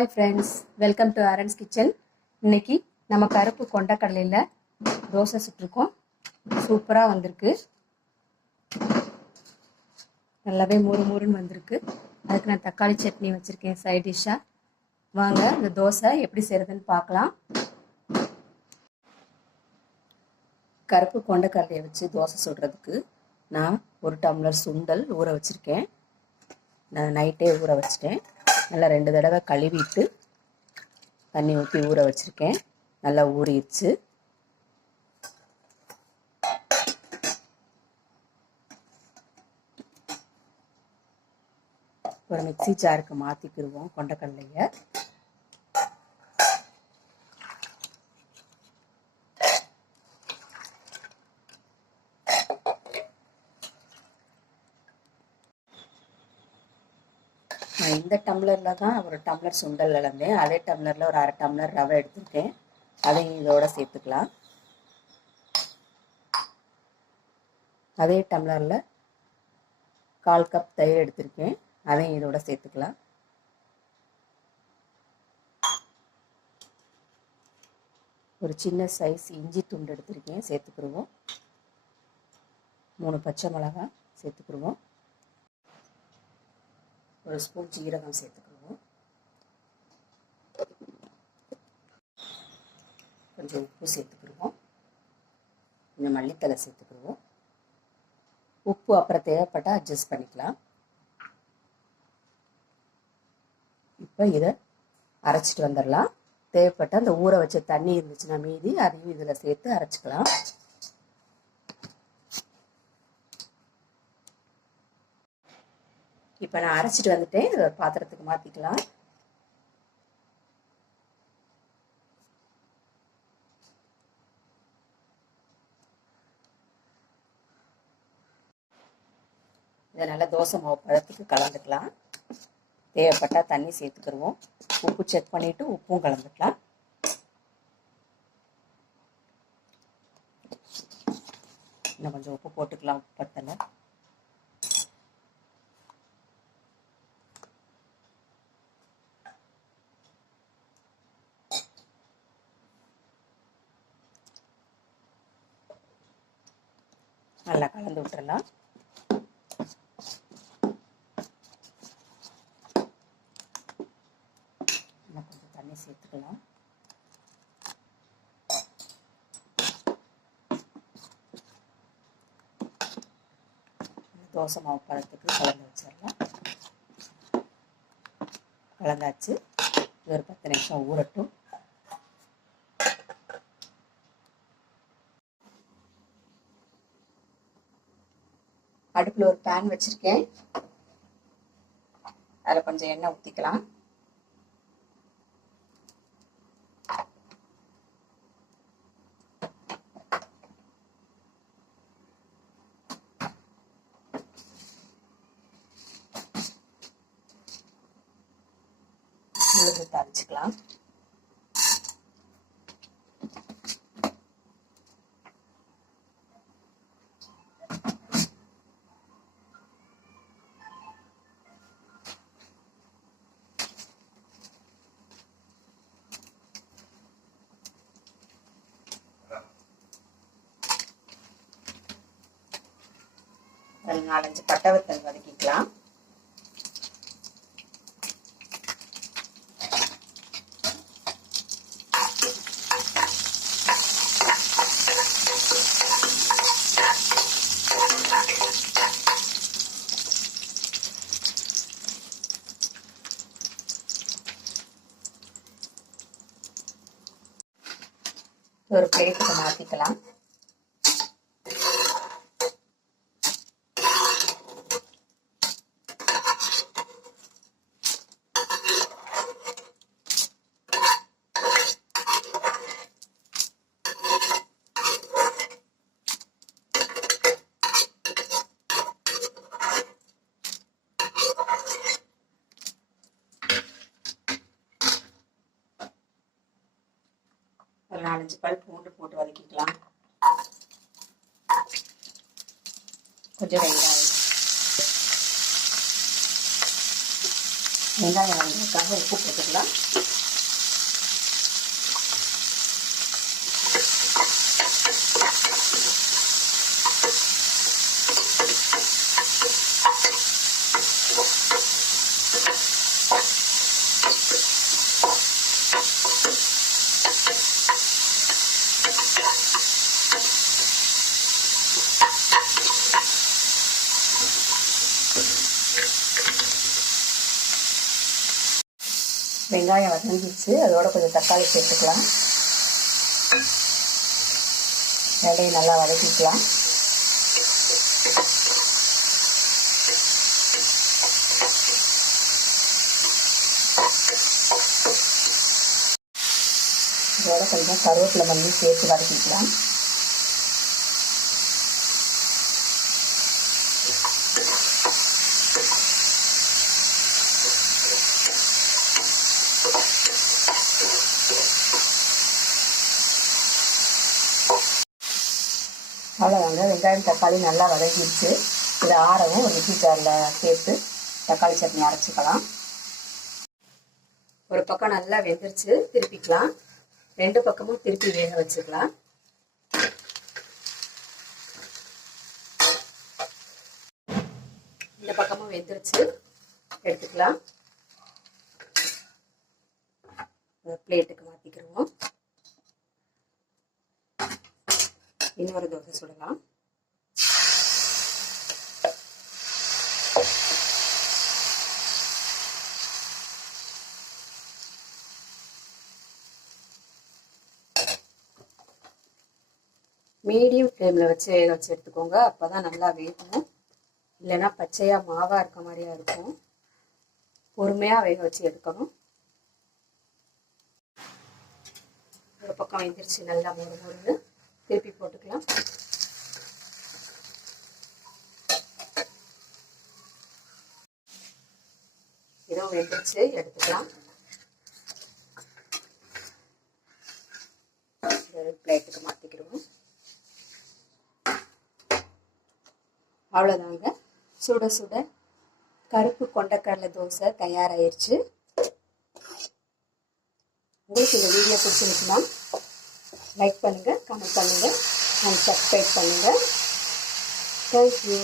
Hi friends, welcome to Aaron's kitchen. இன்னைக்கு நம்ம கருப்பு கொண்டக்கடலையில் தோசை சுட்டிருக்கோம். சூப்பராக வந்திருக்கு, நல்லாவே முறுமுறுன்னு வந்திருக்கு. அதுக்கு நான் தக்காளி சட்னி வச்சுருக்கேன் சைட் டிஷ்ஷாக. வாங்க இந்த தோசை எப்படி செய்கிறதுன்னு பார்க்கலாம். கருப்பு கொண்டக்கடலையை வச்சு தோசை சுடுறதுக்கு நான் 1 டம்ளர் சுண்டல் ஊற வச்சுருக்கேன். நான் நைட்டே ஊற வச்சுட்டேன். நல்லா 2 தடவை கழுவிட்டு தண்ணி ஊற்றி ஊற வச்சுருக்கேன். நல்லா ஊறிடுச்சு. ஒரு மிக்சி ஜாருக்கு மாற்றிக்கிடுவோம் கொண்டக்கடலையை. நான் இந்த டம்ளரில் தான் 1 டம்ளர் சுண்டல் இழந்தேன். அதே டம்ளரில் ஒரு 1/2 டம்ளர் ரவை எடுத்துருக்கேன். அதையும் இதோட சேர்த்துக்கலாம். அதே டம்ளரில் 1/4 கப் தயிர் எடுத்திருக்கேன். அதையும் இதோட சேர்த்துக்கலாம். ஒரு சின்ன சைஸ் இஞ்சி துண்டு எடுத்திருக்கேன், சேர்த்துக்கிடுவோம். 3 பச்சை மிளகாய் சேர்த்துக்கிடுவோம். ஒரு ஸ்பூன் ஜீரகம் சேர்த்துக்கிடுவோம். கொஞ்சம் உப்பு சேர்த்துக்கிடுவோம். கொஞ்சம் மல்லித்தலை சேர்த்துக்கிடுவோம். உப்பு அப்புறம் தேவைப்பட்டால் அட்ஜஸ்ட் பண்ணிக்கலாம். இப்போ இதை அரைச்சிட்டு வந்துடலாம். தேவைப்பட்ட அந்த ஊற வச்ச தண்ணி இருந்துச்சுன்னா மீதி அதையும் இதில் சேர்த்து அரைச்சிக்கலாம். இப்போ நான் அரைச்சிட்டு வந்துட்டேன். இதை ஒரு பாத்திரத்துக்கு மாற்றிக்கலாம். இதை நல்லா தோசை மாவு பழத்துக்கு கலந்துக்கலாம். தேவைப்பட்டால் தண்ணி சேர்த்துக்கிடுவோம். உப்பு செக் பண்ணிவிட்டு உப்பும் கலந்துக்கலாம். இன்னும் கொஞ்சம் உப்பு போட்டுக்கலாம். உப்பு பத்தலை. நல்லா கலந்து விட்டுறலாம். இன்னும் கொஞ்சம் தண்ணி சேர்த்துக்கலாம். தோசை மாவு பழத்துக்கு கலந்து வச்சிடலாம். கலந்தாச்சு. ஒரு 10 நிமிஷம் ஊறட்டும். அடுப்பில் ஒரு பேன் வச்சிருக்கேன். அதில் கொஞ்சம் எண்ணெய் ஊற்றிக்கலாம். உளுந்து தாளிச்சுக்கலாம். ஒரு 4-5 பட்டை வத்தல் வதக்கிக்கலாம். ஒரு பிளேட்டுக்கு மாற்றிக்கலாம். ஒரு 4-5 பல் பூண்டு போட்டு வதக்கிக்கலாம். கொஞ்சம் வெங்காயம், வெங்காயம் வதங்கிறதுக்காக உப்பு போட்டுக்கலாம். வெங்காயம் வதங்கிடுச்சு. அதோட கொஞ்சம் தக்காளி சேர்த்துக்கலாம். ரெண்டையும் நல்லா வதக்கிக்கலாம். இதோட கொஞ்சம் கருவேப்பிலை மல்லி சேர்த்து வதக்கிக்கலாம். அவ்வளோதாங்க, வெங்காயம் தக்காளி நல்லா வதக்கிடுச்சு. இதை ஆறவும் ஒரு மிக்ஸி ஜாரில் சேர்த்து தக்காளி சட்னி அரைச்சிக்கலாம். ஒரு பக்கம் நல்லா வெந்துருச்சு, திருப்பிக்கலாம். ரெண்டு பக்கமும் திருப்பி வேக வச்சுக்கலாம். இந்த பக்கமும் வெந்துருச்சு, எடுத்துக்கலாம். பிளேட்டுக்கு மாற்றிக்கிறோம். இன்னொரு தோசை சுடலாம். மீடியம் ஃப்ளேமில் வச்சு வேக வச்சு எடுத்துக்கோங்க. அப்போ தான் நல்லா வேகும். இல்லைன்னா பச்சையாக மாவாக இருக்க மாதிரியா இருக்கும். பொறுமையாக வேக வச்சு எடுக்கணும். ஒரு பக்கம் வெந்துருச்சு, நல்லா மொறு திருப்பி போட்டுக்கலாம். இதுவும் வெந்துருச்சு, எடுத்துக்கலாம். பிளேட்டுக்கு மாற்றிக்கிடுவோம். அவ்வளோதாங்க, சுட சுட கருப்பு கொண்டக்கடலை தோசை தயாராகிடுச்சு. உங்களுக்கு இந்த வீடியோ பிடிச்சிருந்துச்சுன்னா லைக் பண்ணுங்கள், கமெண்ட் பண்ணுங்கள், அண்ட் சப்ஸ்கிரைப் பண்ணுங்கள். தேங்க்யூ.